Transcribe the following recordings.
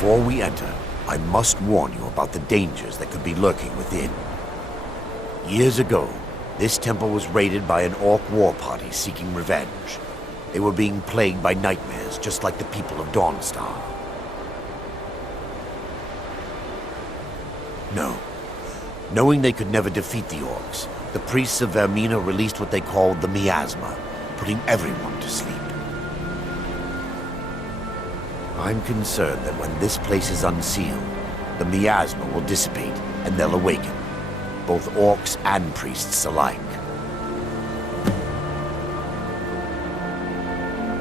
Before we enter, I must warn you about the dangers that could be lurking within. Years ago, this temple was raided by an orc war party seeking revenge. They were being plagued by nightmares, just like the people of Dawnstar. No. Knowing they could never defeat the orcs, the priests of Vermina released what they called the miasma, putting everyone to sleep. I'm concerned that when this place is unsealed, the miasma will dissipate and they'll awaken, both orcs and priests alike.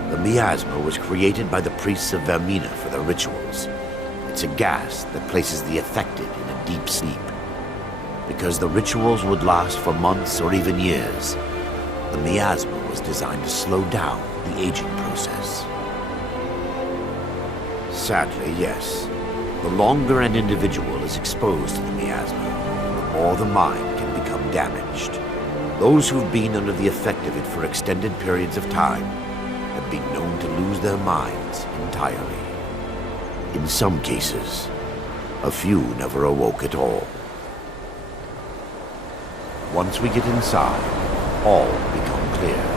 The miasma was created by the priests of Vermina for their rituals. It's a gas that places the affected in a deep sleep. Because the rituals would last for months or even years, the miasma was designed to slow down the aging process. Sadly, yes. The longer an individual is exposed to the miasma, the more the mind can become damaged. Those who've been under the effect of it for extended periods of time have been known to lose their minds entirely. In some cases, a few never awoke at all. Once we get inside, all will become clear.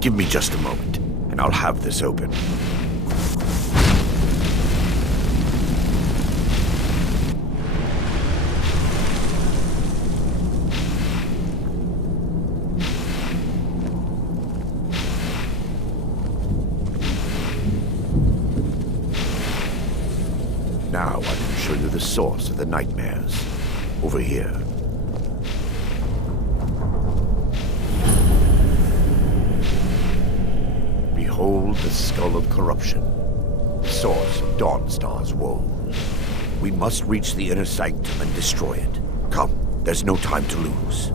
Give me just a moment, and I'll have this open. Now I can show you the source of the nightmares. Over here. Behold the Skull of Corruption, the source of Dawnstar's woes. We must reach the inner sanctum and destroy it. Come, there's no time to lose.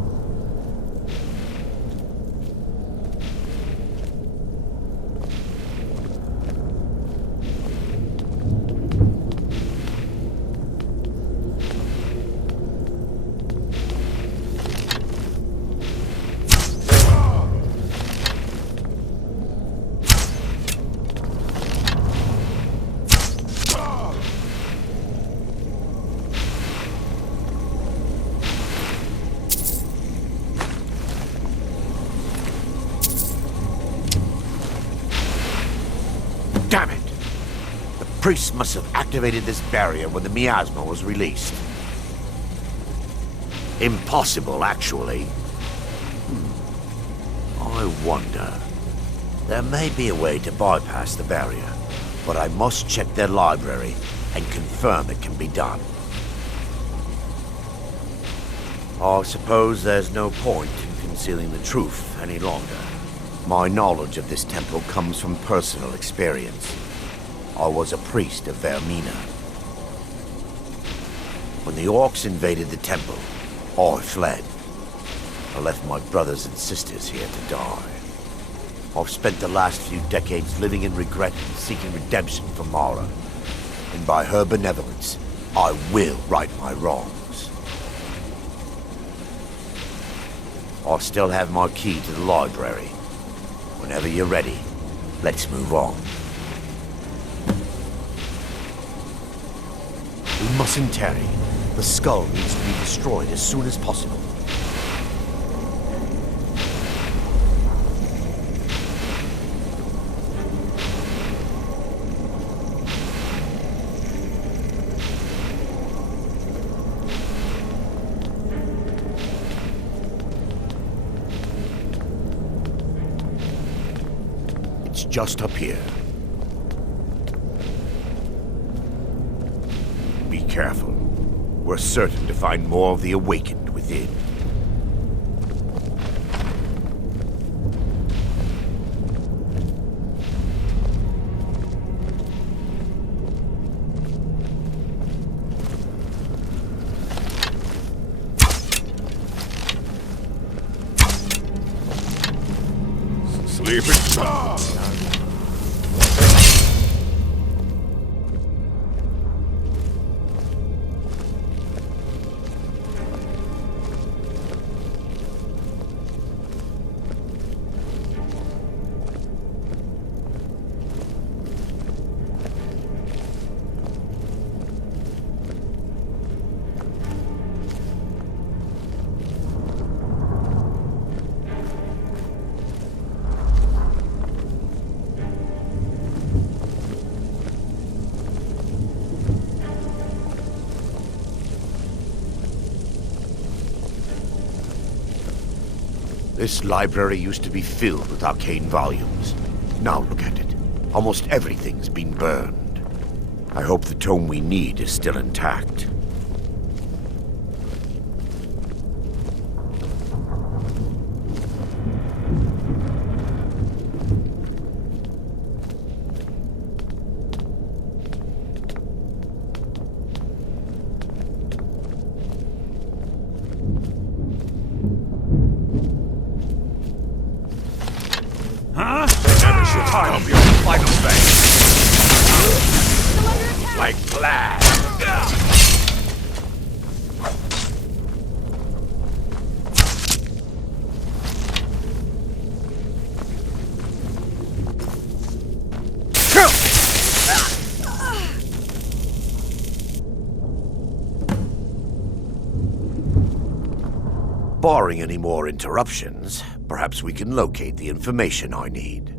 Damn it! The priests must have activated this barrier when the miasma was released. Impossible, actually. I wonder. There may be a way to bypass the barrier, but I must check their library and confirm it can be done. I suppose there's no point in concealing the truth any longer. My knowledge of this temple comes from personal experience. I was a priest of Vermina. When the orcs invaded the temple, I fled. I left my brothers and sisters here to die. I've spent the last few decades living in regret and seeking redemption from Mara. And by her benevolence, I will right my wrongs. I still have my key to the library. Whenever you're ready, let's move on. We mustn't tarry. The skull needs to be destroyed as soon as possible. It's just up here. we're certain to find more of the awakened within. Sleep it. This library used to be filled with arcane volumes. Now look at it. Almost everything's been burned. I hope the tome we need is still intact. Time your final phase. Like glad. Barring any more interruptions, perhaps we can locate the information I need.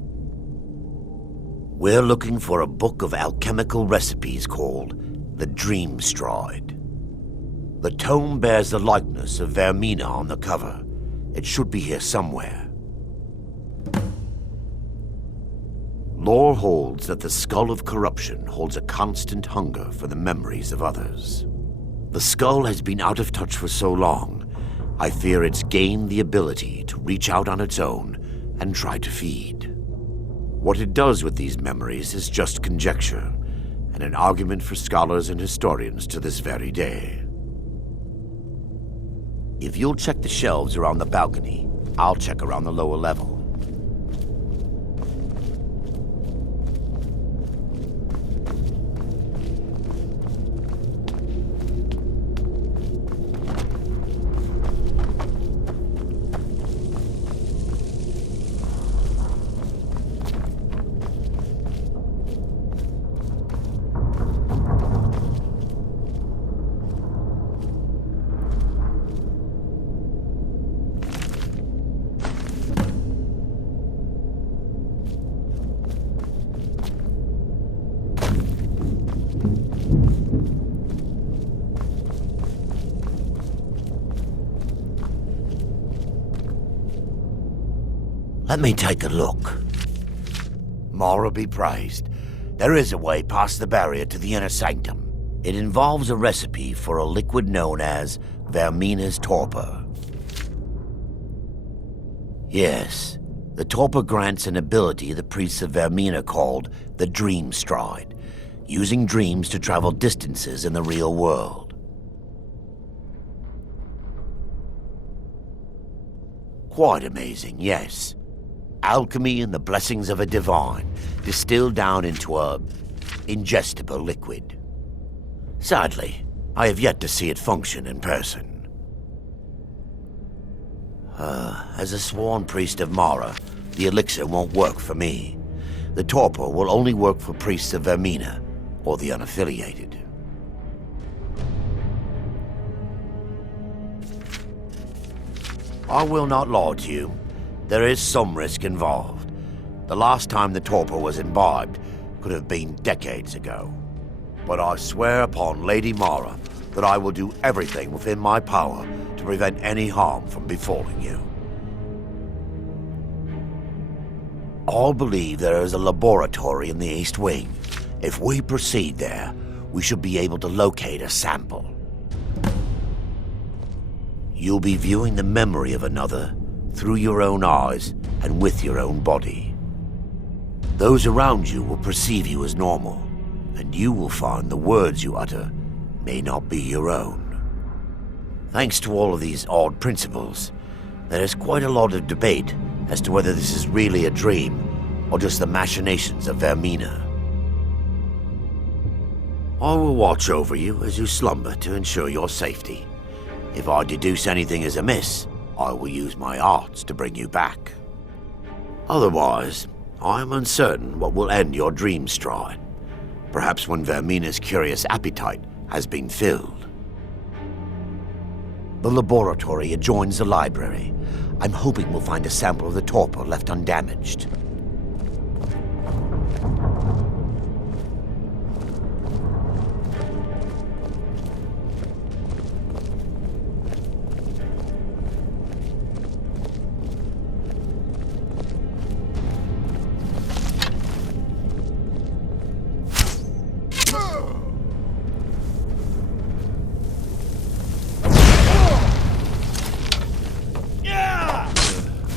We're looking for a book of alchemical recipes called the Dream Stride. The tome bears the likeness of Vermina on the cover. It should be here somewhere. Lore holds that the skull of corruption holds a constant hunger for the memories of others. The skull has been out of touch for so long, I fear it's gained the ability to reach out on its own and try to feed. What it does with these memories is just conjecture, and an argument for scholars and historians to this very day. If you'll check the shelves around the balcony, I'll check around the lower level. Let me take a look. Mara be praised. There is a way past the barrier to the inner sanctum. It involves a recipe for a liquid known as Vermina's torpor. Yes, the torpor grants an ability the priests of Vermina called the Dream Stride, using dreams to travel distances in the real world. Quite amazing, yes. Alchemy and the blessings of a divine, distilled down into a ingestible liquid. Sadly, I have yet to see it function in person. As a sworn priest of Mara, the elixir won't work for me. The torpor will only work for priests of Vermina, or the unaffiliated. I will not lie to you. There is some risk involved. The last time the torpor was imbibed could have been decades ago. But I swear upon Lady Mara that I will do everything within my power to prevent any harm from befalling you. I believe there is a laboratory in the East Wing. If we proceed there, we should be able to locate a sample. You'll be viewing the memory of another through your own eyes and with your own body. Those around you will perceive you as normal, and you will find the words you utter may not be your own. Thanks to all of these odd principles, there is quite a lot of debate as to whether this is really a dream or just the machinations of Vermina. I will watch over you as you slumber to ensure your safety. If I deduce anything is amiss, I will use my arts to bring you back. Otherwise, I am uncertain what will end your dream stride. Perhaps when Vermina's curious appetite has been filled. The laboratory adjoins the library. I'm hoping we'll find a sample of the torpor left undamaged.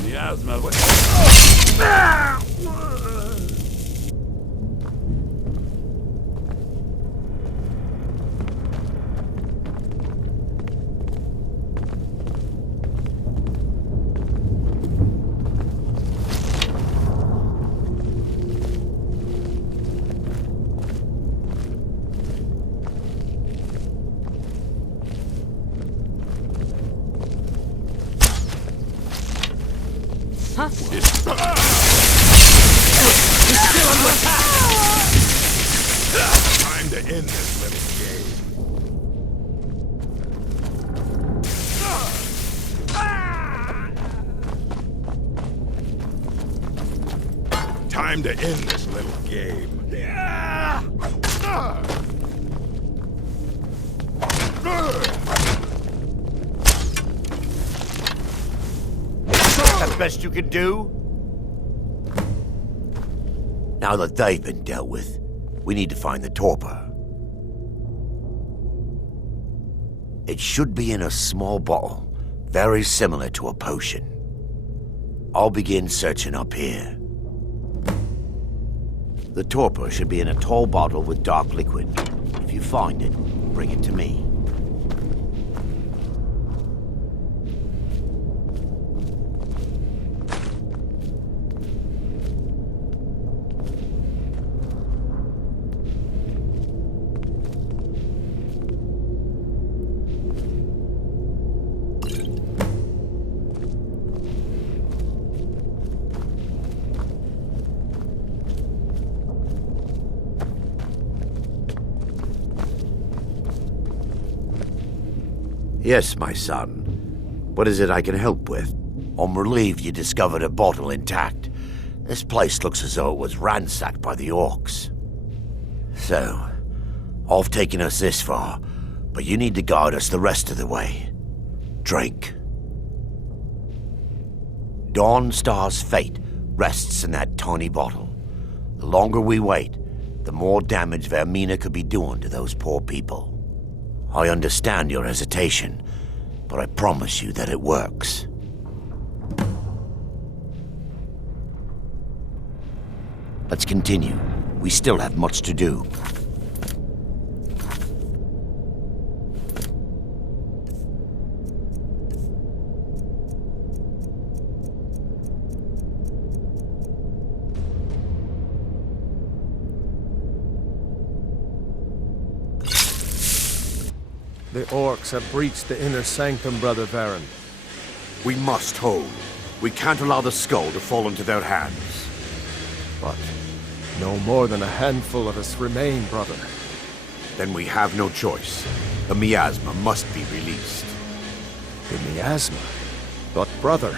Miasma, what? Huh? Time to end this little game. Time to end this little game. That's best you can do? Now that they've been dealt with, we need to find the torpor. It should be in a small bottle, very similar to a potion. I'll begin searching up here. The torpor should be in a tall bottle with dark liquid. If you find it, bring it to me. Yes, my son. What is it I can help with? I'm relieved you discovered a bottle intact. This place looks as though it was ransacked by the orcs. So, I've taken us this far, but you need to guide us the rest of the way. Drink. Dawnstar's fate rests in that tiny bottle. The longer we wait, the more damage Vermina could be doing to those poor people. I understand your hesitation, but I promise you that it works. Let's continue. We still have much to do. The orcs have breached the inner sanctum, Brother Varen. We must hold. We can't allow the skull to fall into their hands. But no more than a handful of us remain, brother. Then we have no choice. The miasma must be released. The miasma? But brother...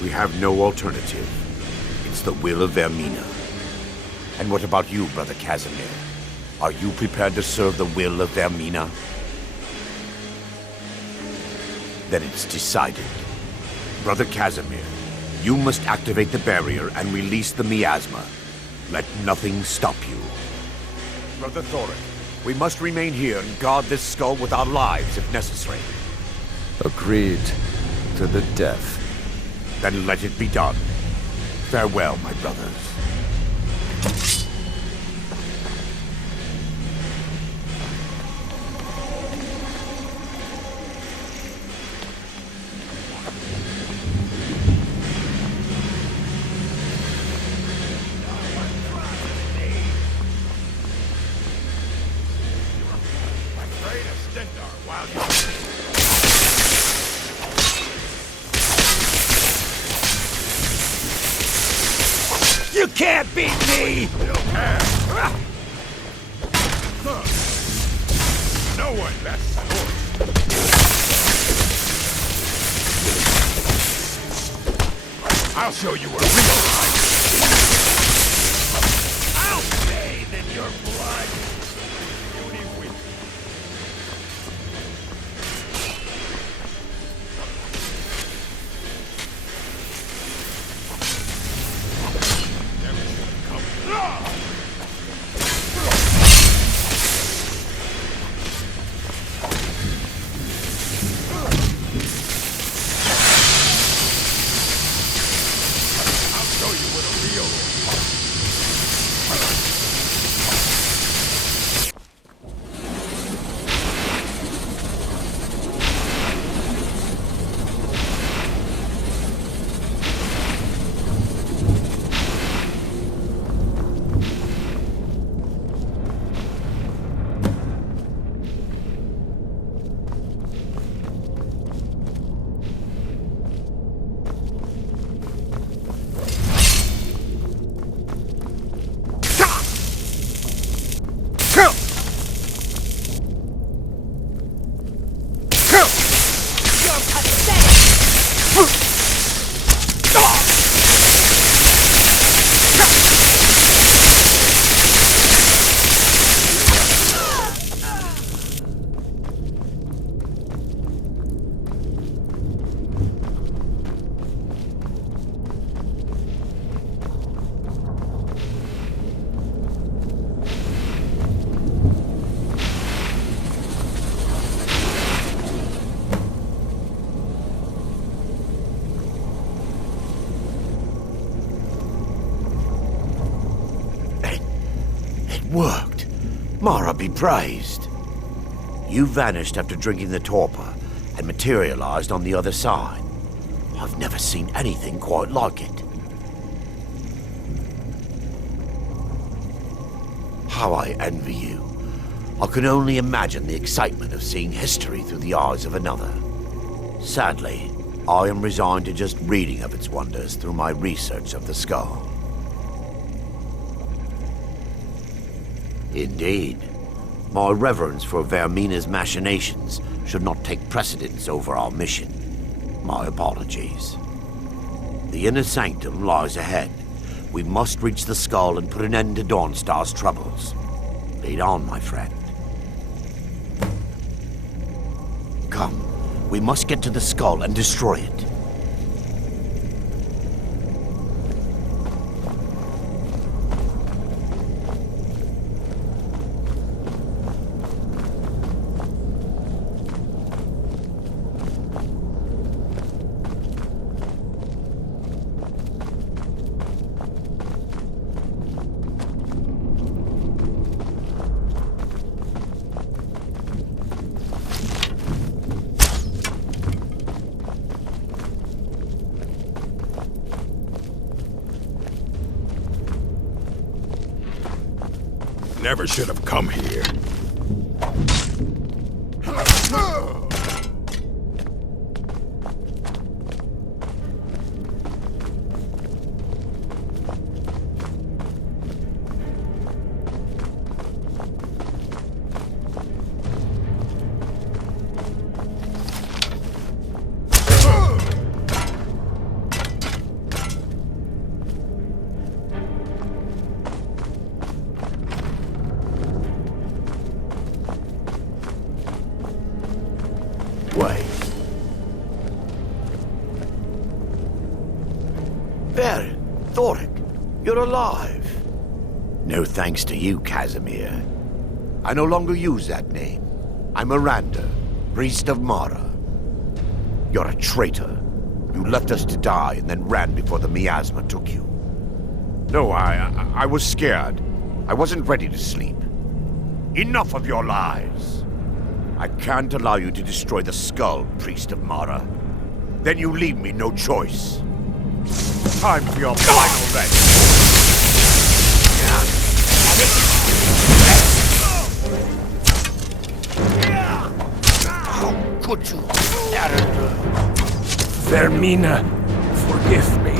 We have no alternative. It's the will of Vermina. And what about you, Brother Casimir? Are you prepared to serve the will of Vermina? Then it's decided. Brother Casimir, you must activate the barrier and release the miasma. Let nothing stop you. Brother Thoric, we must remain here and guard this skull with our lives if necessary. Agreed to the death. Then let it be done. Farewell, my brothers. You can't beat me! No one best I'll show you a real fight. I'll bathe in your blood. Beauty weak. Never should have come. Show you what a real Worked. Mara be praised. You vanished after drinking the torpor and materialized on the other side. I've never seen anything quite like it. How I envy you. I can only imagine the excitement of seeing history through the eyes of another. Sadly, I am resigned to just reading of its wonders through my research of the skull. Indeed. My reverence for Vermina's machinations should not take precedence over our mission. My apologies. The inner sanctum lies ahead. We must reach the skull and put an end to Dawnstar's troubles. Lead on, my friend. Come, we must get to the skull and destroy it. Never should have come here. Baron, Thoric, you're alive. No thanks to you, Casimir. I no longer use that name. I'm Miranda, priest of Mara. You're a traitor. You left us to die and then ran before the miasma took you. No, I was scared. I wasn't ready to sleep. Enough of your lies. I can't allow you to destroy the skull, Priest of Mara. Then you leave me no choice. Time for your final rest. How could you, Arender? Vermina, forgive me.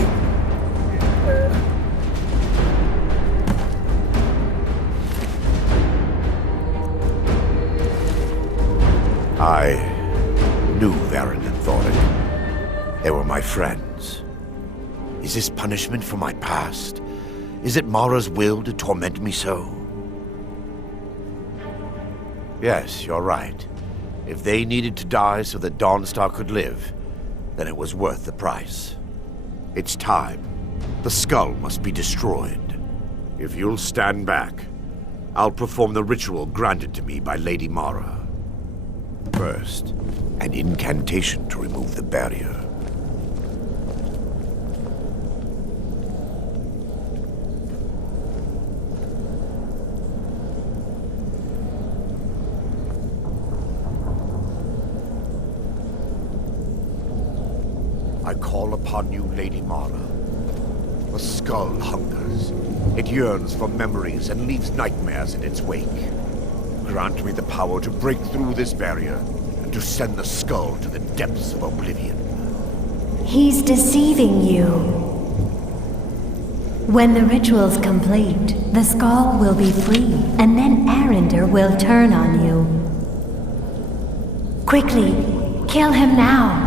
I knew Varen and Thorin. They were my friends. Is this punishment for my past? Is it Mara's will to torment me so? Yes, you're right. If they needed to die so that Dawnstar could live, then it was worth the price. It's time. The skull must be destroyed. If you'll stand back, I'll perform the ritual granted to me by Lady Mara. First, an incantation to remove the barrier. I call upon you, Lady Mara. The skull hungers. It yearns for memories and leaves nightmares in its wake. Grant me the power to break through this barrier and to send the skull to the depths of oblivion. He's deceiving you. When the ritual's complete, the skull will be free, and then Arender will turn on you. Quickly, kill him now.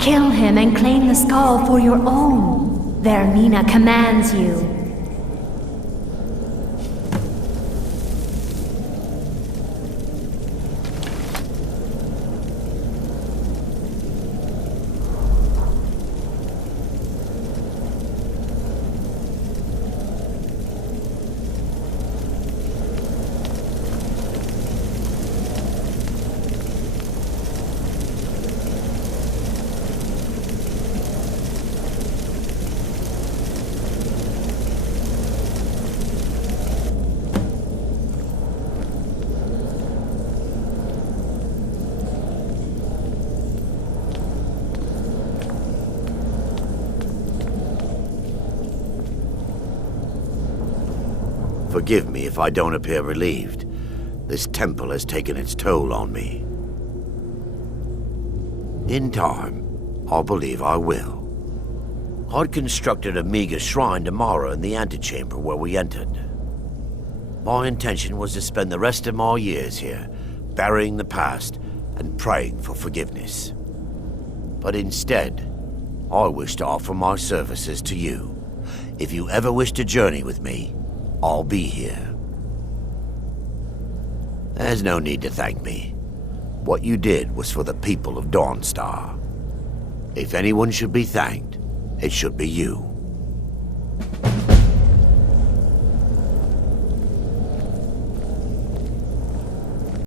Kill him and claim the skull for your own. Vermina commands you. Forgive me if I don't appear relieved. This temple has taken its toll on me. In time, I'll believe I will. I'd constructed a meager shrine to Mara in the antechamber where we entered. My intention was to spend the rest of my years here, burying the past and praying for forgiveness. But instead, I wish to offer my services to you. If you ever wish to journey with me, I'll be here. There's no need to thank me. What you did was for the people of Dawnstar. If anyone should be thanked, it should be you.